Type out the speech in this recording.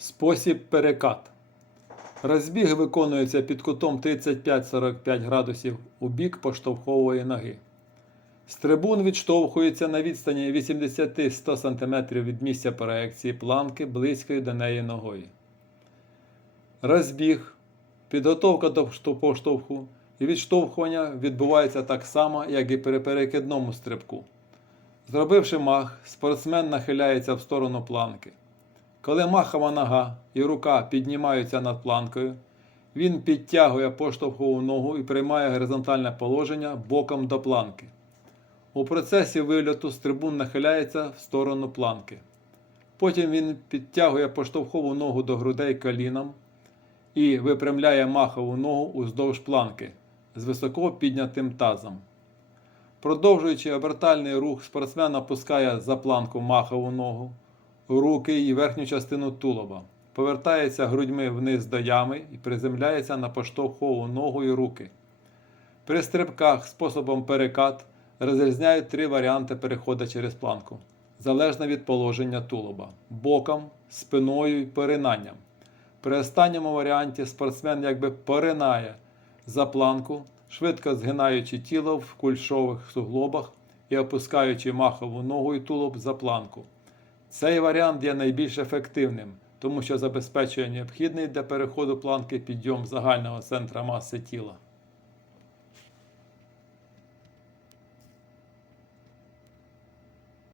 Спосіб перекат. Розбіг виконується під кутом 35-45 градусів у бік поштовхової ноги. Стрибун відштовхується на відстані 80-100 см від місця проекції планки близькою до неї ногою. Розбіг, підготовка до поштовху і відштовхування відбувається так само, як і при перекидному стрибку. Зробивши мах, спортсмен нахиляється в сторону планки. Коли махова нога і рука піднімаються над планкою, він підтягує поштовхову ногу і приймає горизонтальне положення боком до планки. У процесі вильоту стрибун нахиляється в сторону планки. Потім він підтягує поштовхову ногу до грудей коліном і випрямляє махову ногу уздовж планки з високо піднятим тазом. Продовжуючи обертальний рух, спортсмен опускає за планку махову ногу, руки і верхню частину тулуба, повертається грудьми вниз до ями і приземляється на поштовхову ногу і руки. При стрибках способом перекат розрізняють три варіанти переходу через планку, залежно від положення тулуба боком, спиною і поринанням. При останньому варіанті спортсмен якби поринає за планку, швидко згинаючи тіло в кульшових суглобах і опускаючи махову ногу і тулуб за планку. Цей варіант є найбільш ефективним, тому що забезпечує необхідний для переходу планки підйом загального центра маси тіла.